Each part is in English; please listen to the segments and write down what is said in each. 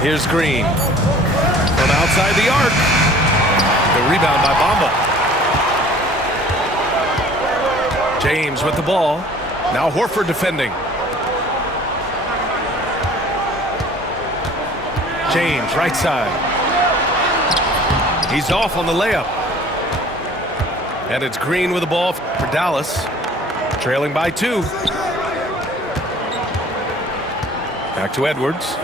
Here's Green. From outside the arc. The rebound by Bamba. James with the ball. Now Horford defending. James, right side. He's off on the layup. And it's Green with the ball for Dallas. Trailing by 2. Back to Edwards.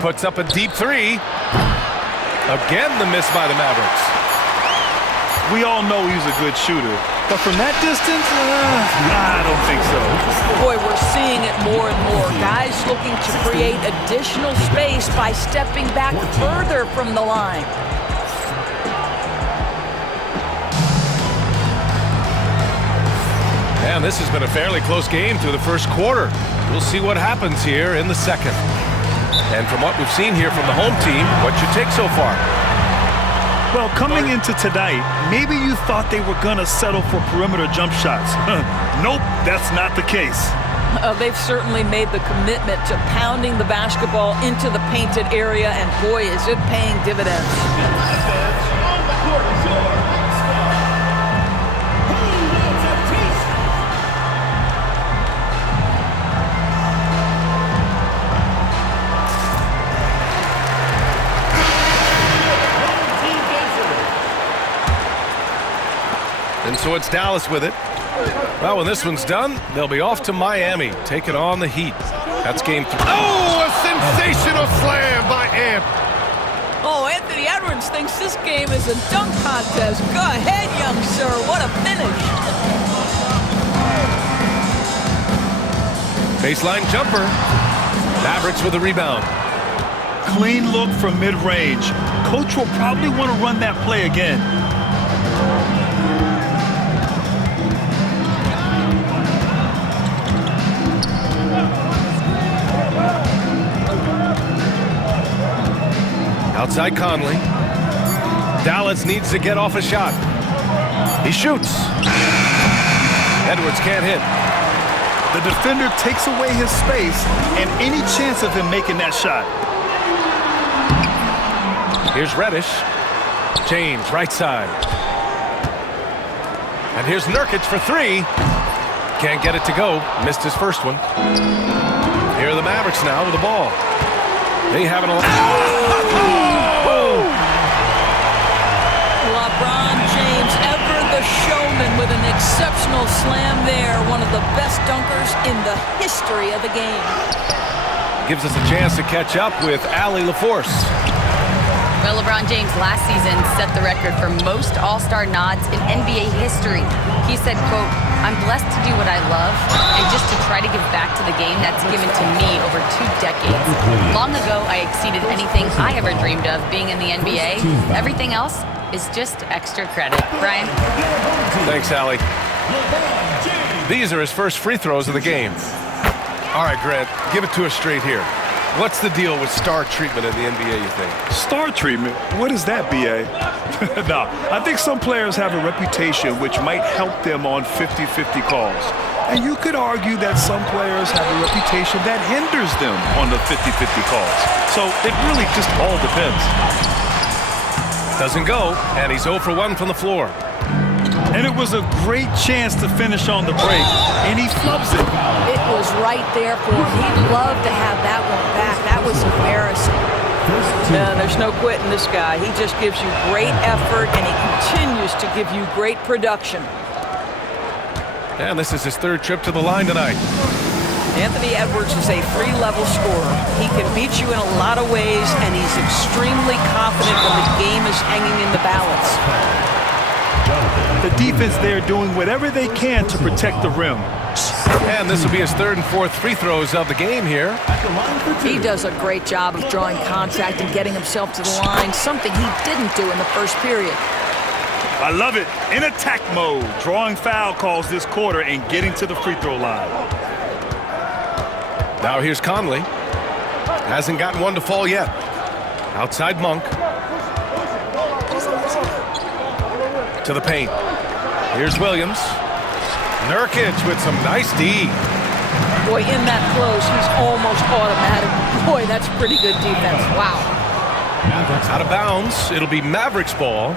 Puts up a deep 3. Again, the miss by the Mavericks. We all know he's a good shooter, but from that distance, I don't think so. Boy, we're seeing it more and more. Guys looking to create additional space by stepping back further from the line. And this has been a fairly close game through the first quarter. We'll see what happens here in the second. And from what we've seen here from the home team, what's your take so far? Well, coming into tonight, maybe you thought they were going to settle for perimeter jump shots. Nope, that's not the case. They've certainly made the commitment to pounding the basketball into the painted area, and boy, is it paying dividends. And so it's Dallas with it. Well, when this one's done, they'll be off to Miami, taking on the Heat. That's game 3. Oh, a sensational slam by Amp. Oh, Anthony Edwards thinks this game is a dunk contest. Go ahead, young sir. What a finish. Baseline jumper. Mavericks with a rebound. Clean look from mid-range. Coach will probably want to run that play again. Outside Conley. Dallas needs to get off a shot. He shoots. Edwards can't hit. The defender takes away his space and any chance of him making that shot. Here's Reddish. James, right side. And here's Nurkic for 3. Can't get it to go. Missed his first one. Here are the Mavericks now with the ball. They haven't LeBron James, ever the showman, with an exceptional slam there. One of the best dunkers in the history of the game. Gives us a chance to catch up with Allie LaForce. Well, LeBron James last season set the record for most All-Star nods in NBA history. He said, quote, "I'm blessed to do what I love and just to try to give back to the game that's given to me over 2 decades. Long ago, I exceeded anything I ever dreamed of being in the NBA. Everything else is just extra credit." Brian? Thanks, Allie. These are his first free throws of the game. All right, Grant, give it to us straight here. What's the deal with star treatment in the NBA, you think? Star treatment? What is that, B.A.? No, I think some players have a reputation which might help them on 50-50 calls. And you could argue that some players have a reputation that hinders them on the 50-50 calls. So it really just all depends. Doesn't go, and he's 0 for 1 from the floor. And it was a great chance to finish on the break, and he flubs it. It was right there for him. He'd love to have that one back. That was embarrassing. There's no quitting this guy. He just gives you great effort, and he continues to give you great production. And this is his 3rd trip to the line tonight. Anthony Edwards is a 3-level scorer. He can beat you in a lot of ways, and he's extremely confident when the game is hanging in the balance. The defense there doing whatever they can to protect the rim. And this will be his 3rd and 4th free throws of the game here. He does a great job of drawing contact and getting himself to the line, something he didn't do in the first period. I love it. In attack mode, drawing foul calls this quarter and getting to the free throw line. Now here's Conley. Hasn't gotten one to fall yet. Outside Monk. To the paint. Here's Williams. Nurkic with some nice D. Boy, in that close, he's almost automatic. Boy, that's pretty good defense. Wow. Out of bounds. It'll be Mavericks ball.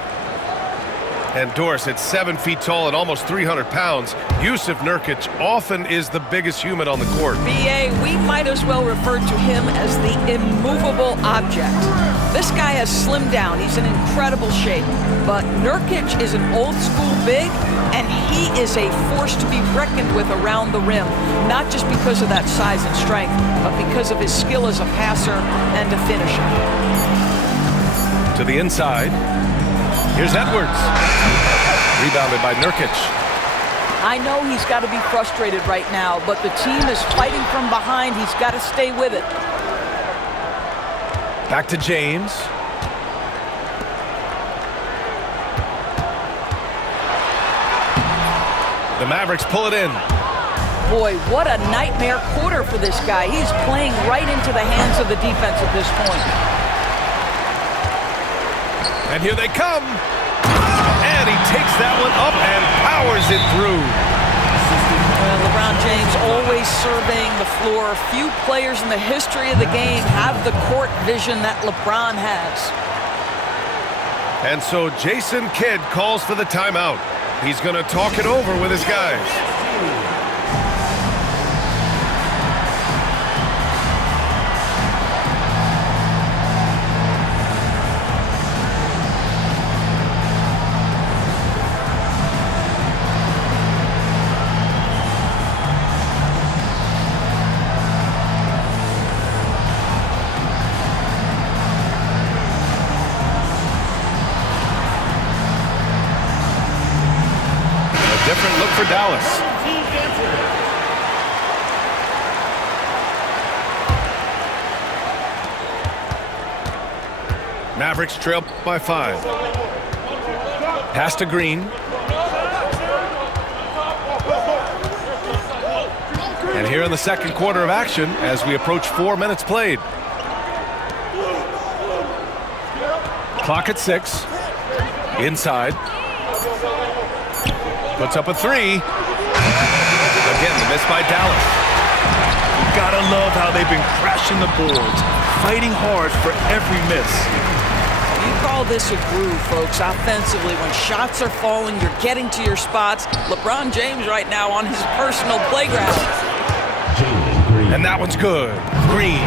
And Doris at 7 feet tall and almost 300 pounds. Jusuf Nurkic often is the biggest human on the court. BA, we might as well refer to him as the immovable object. This guy has slimmed down. He's in incredible shape. But Nurkic is an old-school big, and he is a force to be reckoned with around the rim. Not just because of that size and strength, but because of his skill as a passer and a finisher. To the inside. Here's Edwards. Rebounded by Nurkic. I know he's got to be frustrated right now, but the team is fighting from behind. He's got to stay with it. Back to James. The Mavericks pull it in. Boy, what a nightmare quarter for this guy. He's playing right into the hands of the defense at this point. And here they come. And he takes that one up and powers it through. LeBron James always surveying the floor. Few players in the history of the game have the court vision that LeBron has. And so Jason Kidd calls for the timeout. He's going to talk it over with his guys. Different look for Dallas. Mavericks trail by 5. Pass to Green. And here in the second quarter of action as we approach 4 minutes played. Clock at 6. Inside. Puts up a 3. Again, the miss by Dallas. You gotta love how they've been crashing the boards, fighting hard for every miss. You call this a groove, folks, offensively. When shots are falling, you're getting to your spots. LeBron James right now on his personal playground. And that one's good. Green.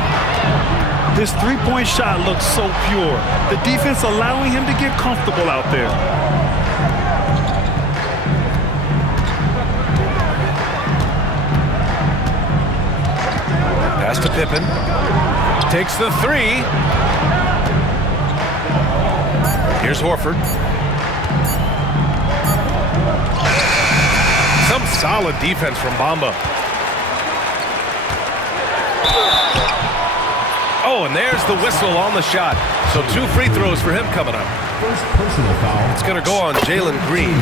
This three-point shot looks so pure. The defense allowing him to get comfortable out there. Pass to Pippen. Takes the 3. Here's Horford. Some solid defense from Bamba. Oh, and there's the whistle on the shot. So 2 free throws for him coming up. First personal foul. It's going to go on Jalen Green.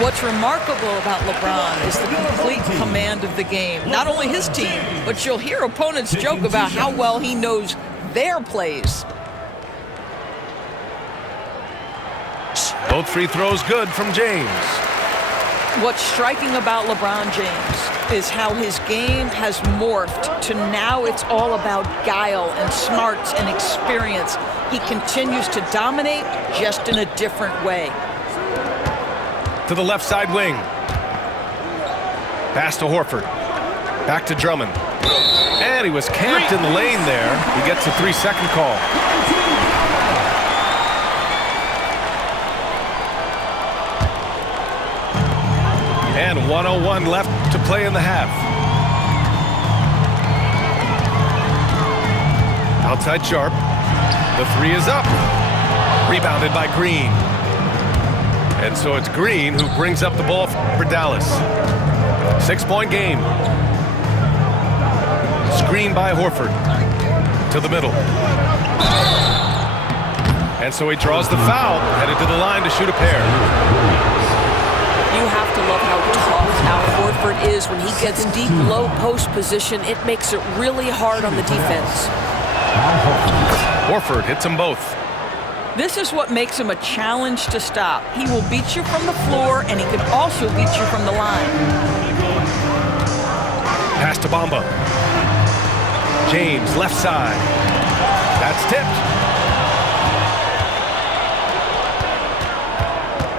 What's remarkable about LeBron is the complete command of the game. Not only his team, but you'll hear opponents joke about how well he knows their plays. Both free throws good from James. What's striking about LeBron James is how his game has morphed to now it's all about guile and smarts and experience. He continues to dominate just in a different way. To the left side wing. Pass to Horford. Back to Drummond. And he was camped in the lane there. He gets a 3-second call. And 1:01 left to play in the half. Outside Sharp. The 3 is up. Rebounded by Green. And so it's Green who brings up the ball for Dallas. 6-point game. Screen by Horford. To the middle. And so he draws the foul, headed to the line to shoot a pair. You have to love how tough Al Horford is when he gets deep low post position. It makes it really hard on the defense. Horford hits them both. This is what makes him a challenge to stop. He will beat you from the floor, and he can also beat you from the line. Pass to Bamba. James, left side. That's tipped.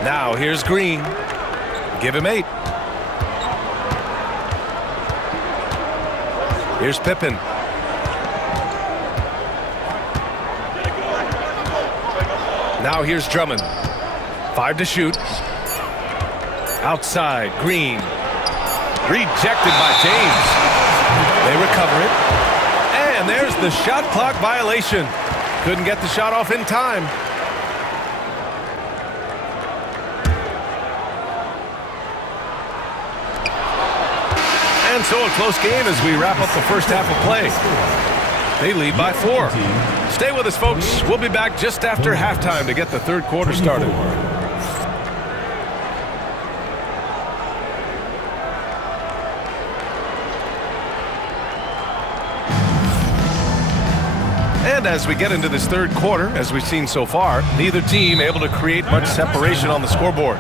Now here's Green. Give him 8. Here's Pippen. Now here's Drummond. 5 to shoot. Outside, Green. Rejected by James. They recover it. And there's the shot clock violation. Couldn't get the shot off in time. And so a close game as we wrap up the first half of play. They lead by 4. Stay with us, folks. We'll be back just after halftime to get the third quarter started. And as we get into this third quarter, as we've seen so far, neither team able to create much separation on the scoreboard.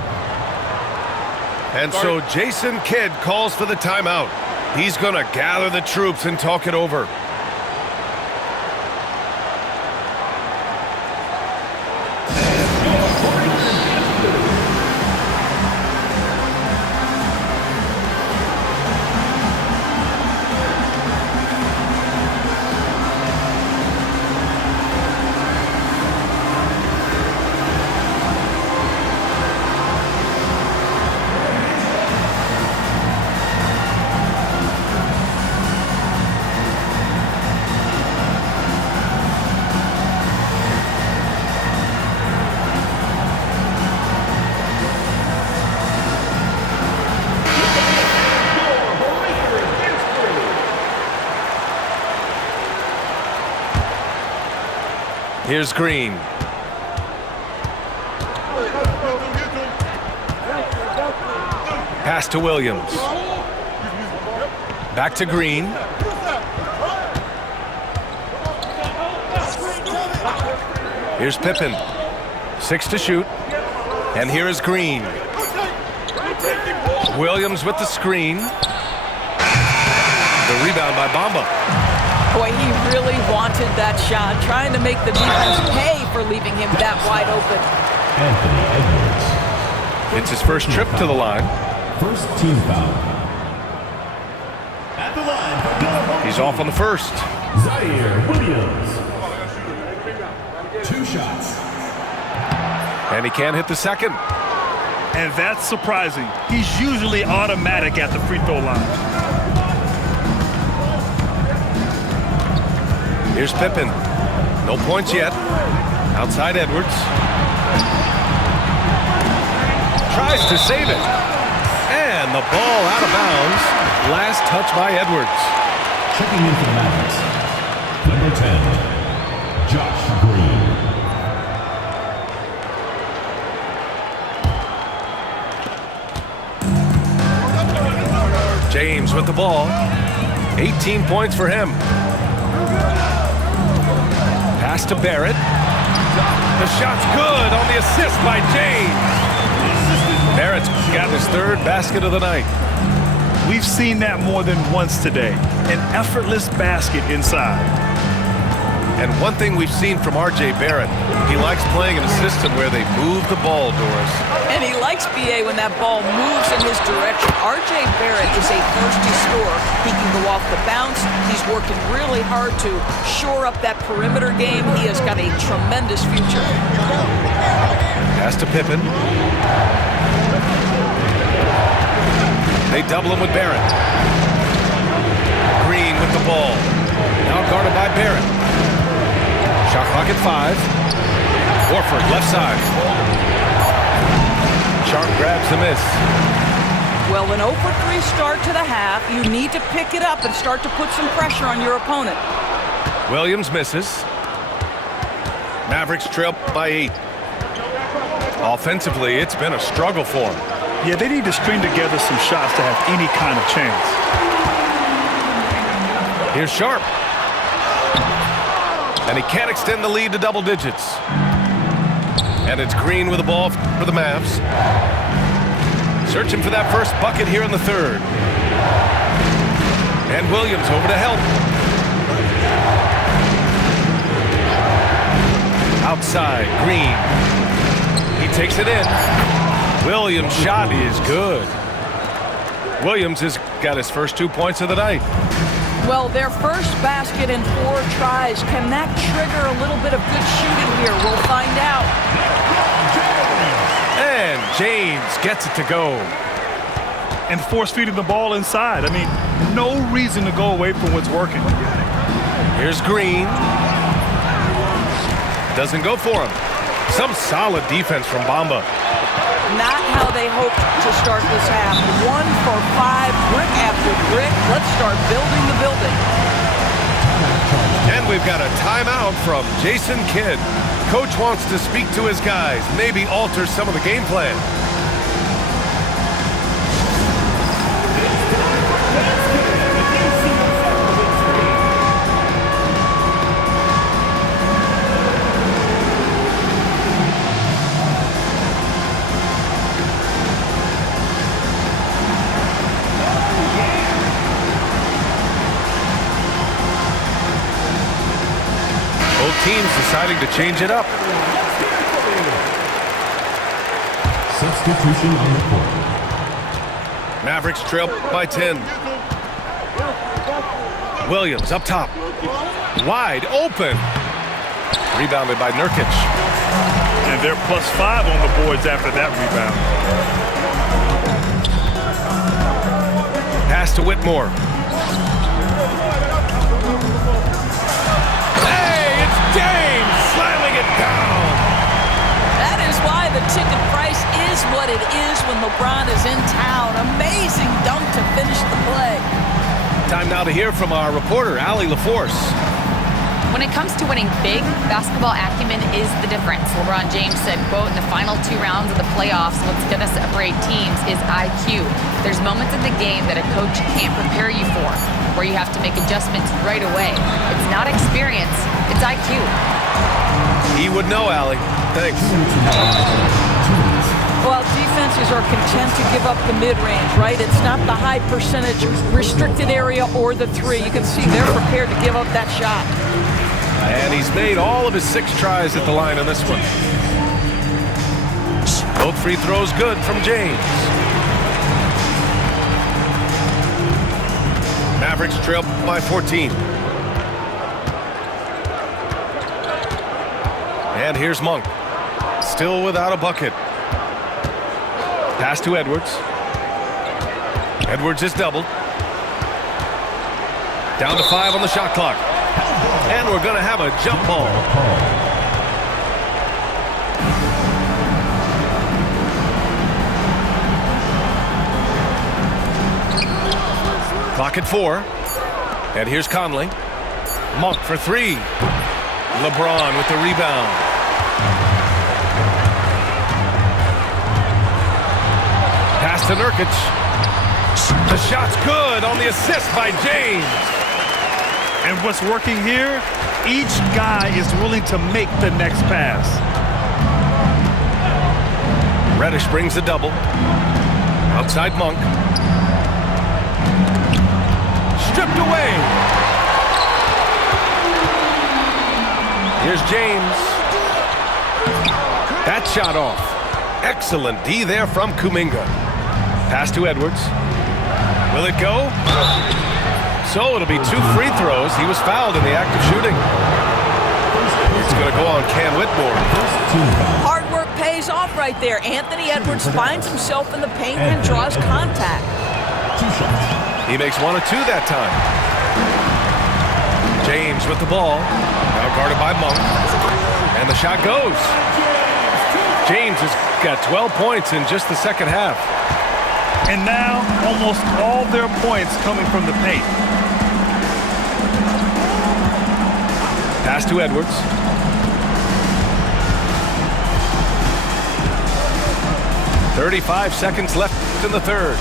And so Jason Kidd calls for the timeout. He's going to gather the troops and talk it over. Here's Green. Pass to Williams. Back to Green. Here's Pippen. 6 to shoot. And here is Green. Williams with the screen. The rebound by Bamba. Boy, he really wanted that shot, trying to make the defense pay for leaving him that wide open. Anthony Edwards. It's his first trip to the line. First team foul. At the line. He's off on the first. Zaire Williams. 2 shots. And he can't hit the second. And that's surprising. He's usually automatic at the free throw line. Here's Pippen. No points yet. Outside Edwards. Tries to save it. And the ball out of bounds. Last touch by Edwards. Checking in for the Mavericks. Number 10, Josh Green. James with the ball. 18 points for him. Pass to Barrett. The shot's good on the assist by James. Barrett's got his 3rd basket of the night. We've seen that more than once today. An effortless basket inside. And one thing we've seen from R.J. Barrett, he likes playing in a system where they move the ball, Doris. And he likes B.A. when that ball moves in his direction. R.J. Barrett is a thirsty scorer. He can go off the bounce. He's working really hard to shore up that perimeter game. He has got a tremendous future. Pass to Pippen. They double him with Barrett. Green with the ball. Now guarded by Barrett. Shot clock at 5. Horford, left side. Sharp grabs the miss. Well, an 0-for-3 start to the half. You need to pick it up and start to put some pressure on your opponent. Williams misses. Mavericks trail by 8. Offensively, it's been a struggle for them. Yeah, they need to string together some shots to have any kind of chance. Here's Sharp. And he can't extend the lead to double digits. And it's Green with the ball for the Mavs. Searching for that first bucket here in the 3rd. And Williams over to help. side. Green. He takes it in. Williams' shot is good. Williams has got his first 2 points of the night. Well, their first basket in 4 tries. Can that trigger a little bit of good shooting here? We'll find out. And James gets it to go. And force-feeding the ball inside. I mean, no reason to go away from what's working. Here's Green. Doesn't go for him. Some solid defense from Bamba. Not how they hoped to start this half. 1 for 5, brick after brick. Let's start building the building. And we've got a timeout from Jason Kidd. Coach wants to speak to his guys, maybe alter some of the game plan. Teams deciding to change it up. Substitution on the court. Mavericks trail by 10. Williams up top. Wide open. Rebounded by Nurkic. And they're +5 on the boards after that rebound. Pass to Whitmore. James slamming it down. That is why the ticket price is what it is when LeBron is in town. Amazing dunk to finish the play. Time now to hear from our reporter, Allie LaForce. When it comes to winning big, basketball acumen is the difference. LeBron James said, quote, in the final 2 rounds of the playoffs, what's going to separate teams is IQ. There's moments in the game that a coach can't prepare you for, where you have to make adjustments right away. It's not experience, it's IQ. He would know, Allie. Thanks. Well, defenses are content to give up the mid-range, right? It's not the high percentage restricted area or the 3. You can see they're prepared to give up that shot. And he's made all of his 6 tries at the line on this one. Both free throws good from James. Mavericks trail by 14. And here's Monk. Still without a bucket. Pass to Edwards. Edwards is doubled. Down to 5 on the shot clock. And we're going to have a jump ball. Clock at 4. And here's Conley. Monk for 3. LeBron with the rebound. Pass to Nurkic. The shot's good on the assist by James. And what's working here, each guy is willing to make the next pass. Reddish brings the double. Outside Monk. Stripped away. Here's James. That shot off. Excellent D there from Kuminga. Pass to Edwards. Will it go? So it'll be 2 free throws. He was fouled in the act of shooting. It's going to go on Cam Whitmore. Hard work pays off right there. Anthony Edwards finds himself in the paint and draws contact. He makes 1 of 2 that time. James with the ball. Now guarded by Monk. And the shot goes. James has got 12 points in just the second half. And now almost all their points coming from the paint. Pass to Edwards. .35 seconds left in the third.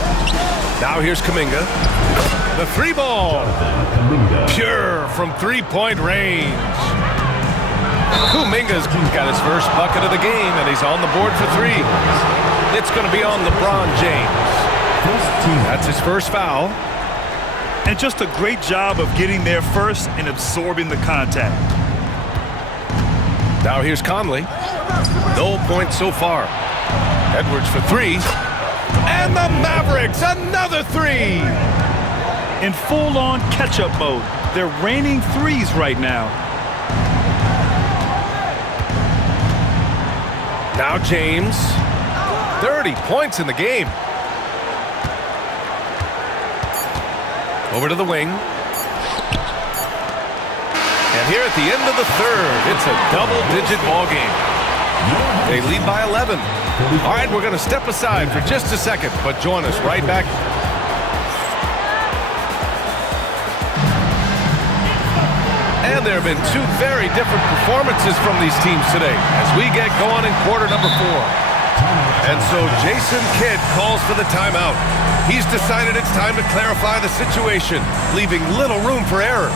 Now here's Kuminga. The 3 ball. Pure from 3-point range. Kuminga's got his first bucket of the game, and he's on the board for 3. It's going to be on LeBron James. That's his first foul. And just a great job of getting there first and absorbing the contact. Now here's Conley. No points so far. Edwards for three. And the Mavericks, another three. In full-on catch-up mode. They're raining threes right now. Now James. 30 points in the game. Over to the wing. And here at the end of the third, it's a double-digit ball game. They lead by 11. All right, we're going to step aside for just a second, but join us right back. And there have been two very different performances from these teams today as we get going in quarter number 4. And so Jason Kidd calls for the timeout. He's decided it's time to clarify the situation, leaving little room for error.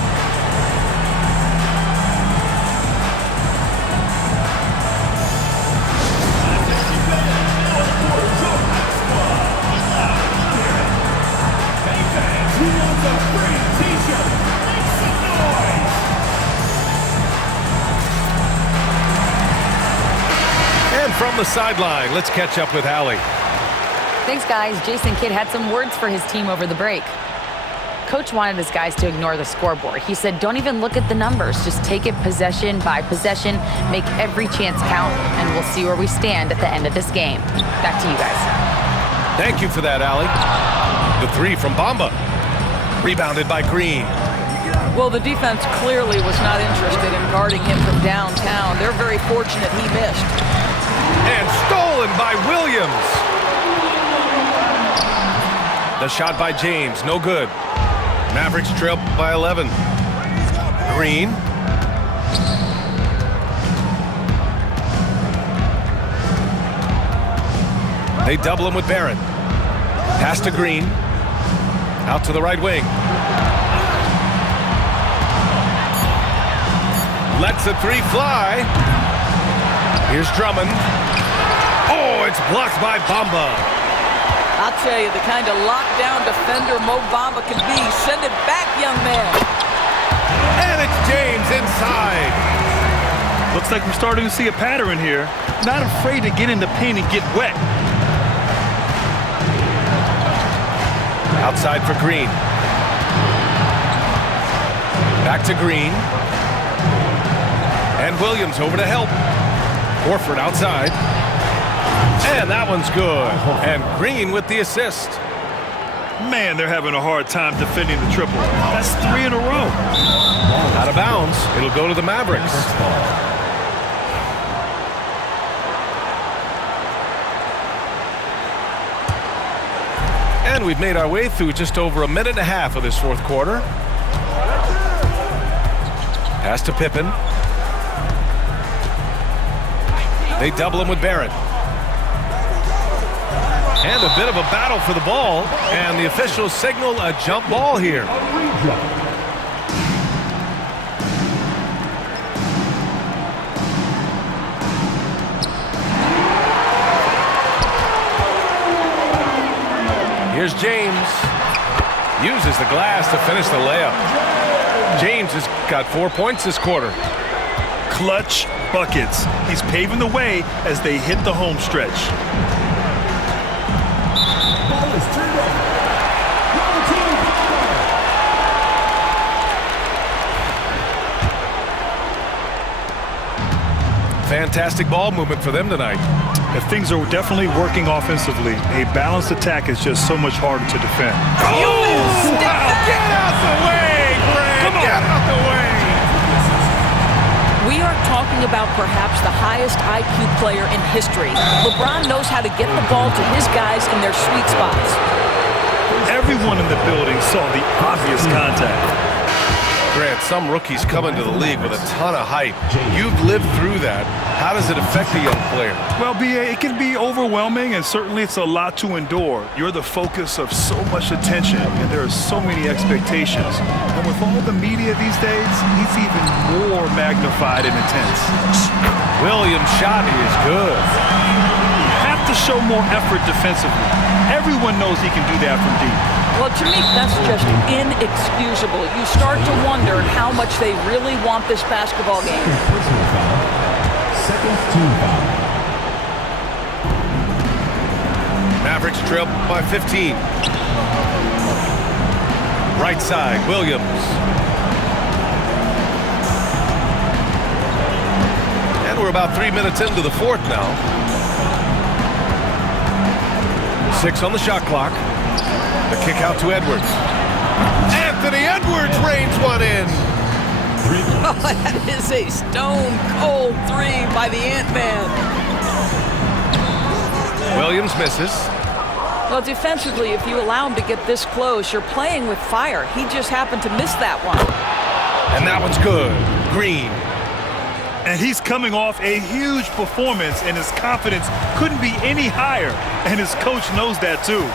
From the sideline, let's catch up with Allie. Thanks, guys. Jason Kidd had some words for his team over the break. Coach wanted his guys to ignore the scoreboard. He said, don't even look at the numbers. Just take it possession by possession, make every chance count, and we'll see where we stand at the end of this game. Back to you guys. Thank you for that, Allie. The three from Bamba. Rebounded by Green. Well, the defense clearly was not interested in guarding him from downtown. They're very fortunate he missed. And stolen by Williams. The shot by James, no good. Mavericks trail by 11. Green. They double him with Barrett. Pass to Green. Out to the right wing. Lets the three fly. Here's Drummond. Oh, it's blocked by Bamba. I'll tell you, the kind of lockdown defender Mo Bamba can be. Send it back, young man. And it's James inside. Looks like we're starting to see a pattern here. Not afraid to get in the paint and get wet. Outside for Green. Back to Green. And Williams over to help. Horford outside. And that one's good. And Green with the assist. Man, they're having a hard time defending the triple. That's 3 in a row. Out of bounds. It'll go to the Mavericks. And we've made our way through just over a minute and a half of this fourth quarter. Pass to Pippen. They double him with Barrett. And a bit of a battle for the ball. And the officials signal a jump ball here. Here's James. Uses the glass to finish the layup. James has got 4 points this quarter. Clutch buckets. He's paving the way as they hit the home stretch. Fantastic ball movement for them tonight. Things are definitely working offensively. A balanced attack is just so much harder to defend. Oh! Get out the way, Grant! Come on. Get out the way! We are talking about perhaps the highest IQ player in history. LeBron knows how to get the ball to his guys in their sweet spots. Everyone in the building saw the obvious contact. Grant, some rookies come into the league with a ton of hype. You've lived through that. How does it affect a young player? Well, B.A., it can be overwhelming, and certainly it's a lot to endure. You're the focus of so much attention, and there are so many expectations. And with all the media these days, it's even more magnified and intense. Williams' shot is good. Have to show more effort defensively. Everyone knows he can do that from deep. Well, to me, that's just inexcusable. You start to wonder how much they really want this basketball game. Team foul. Mavericks trail by 15. Right side, Williams. And we're about 3 minutes into the fourth now. 6 on the shot clock. The kick out to Edwards. Anthony Edwards rains one in. Oh, that is a stone-cold three by the Ant-Man. Williams misses. Well, defensively, if you allow him to get this close, you're playing with fire. He just happened to miss that one. And that one's good. Green. And he's coming off a huge performance, and his confidence couldn't be any higher. And his coach knows that, too.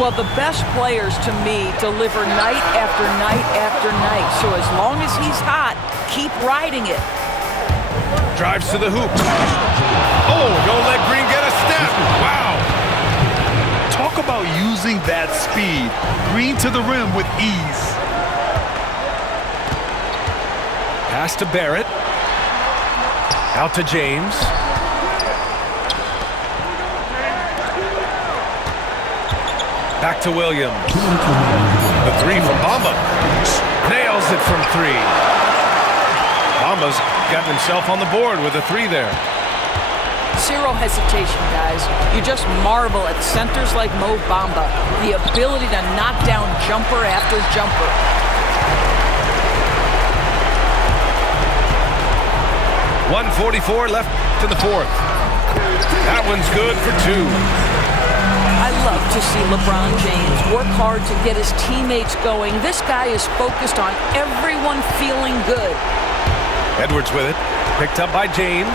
Well, the best players, to me, deliver night after night after night. So as long as he's hot, keep riding it. Drives to the hoop. Oh, don't let Green get a step. Wow. Talk about using that speed. Green to the rim with ease. Pass to Barrett. Out to James. Back to Williams. The three from Bamba. Nails it from 3. Bamba's got himself on the board with a 3 there. Zero hesitation, guys. You just marvel at centers like Mo Bamba. The ability to knock down jumper after jumper. .144 left in the fourth. That one's good for 2. I love to see LeBron James work hard to get his teammates going. This guy is focused on everyone feeling good. Edwards with it. Picked up by James.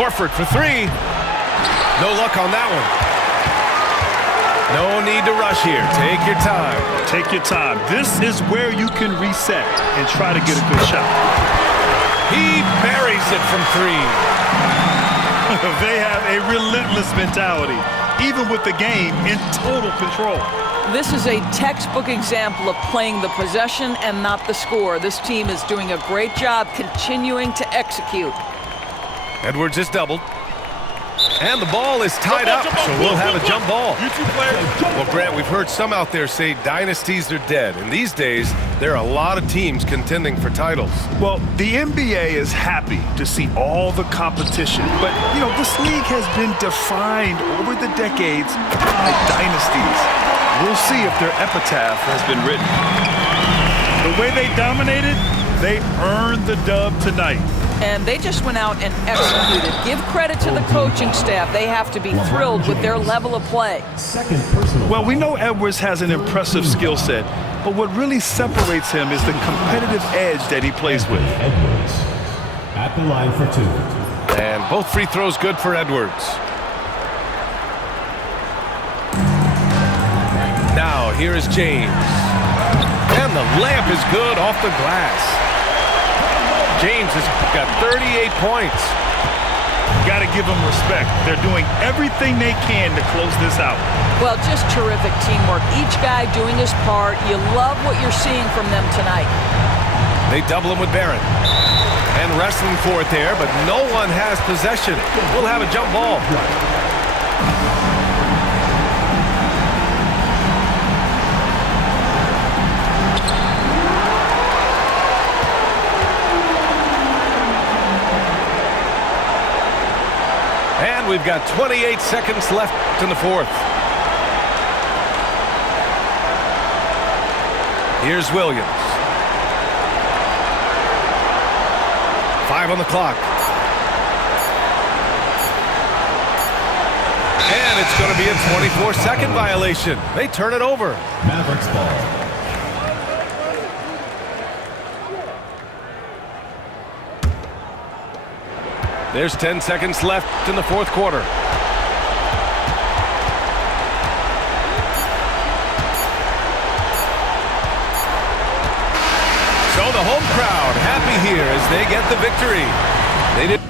Horford for 3. No luck on that one. No need to rush here. Take your time. Take your time. This is where you can reset and try to get a good shot. He buries it from 3. They have a relentless mentality, even with the game in total control. This is a textbook example of playing the possession and not the score. This team is doing a great job continuing to execute. Edwards is doubled. And the ball is tied up, so we'll have a jump ball. Well, Grant, we've heard some out there say dynasties are dead. And these days, there are a lot of teams contending for titles. Well, the NBA is happy to see all the competition. But, you know, this league has been defined over the decades by dynasties. We'll see if their epitaph has been written. The way they dominated, they earned the dub tonight. And they just went out and executed. Give credit to the coaching staff. They have to be thrilled with their level of play. Well, we know Edwards has an impressive skill set, but what really separates him is the competitive edge that he plays with. Edwards at the line for 2. And both free throws good for Edwards. Now, here is James. And the layup is good off the glass. James has got 38 points. Got to give them respect. They're doing everything they can to close this out. Well, just terrific teamwork. Each guy doing his part. You love what you're seeing from them tonight. They double him with Barrett. And wrestling for it there, but no one has possession. We'll have a jump ball. And we've got 28 seconds left in the fourth. Here's Williams. 5 on the clock. And it's going to be a 24-second violation. They turn it over. Mavericks ball. There's 10 seconds left in the fourth quarter. So the home crowd happy here as they get the victory. They did.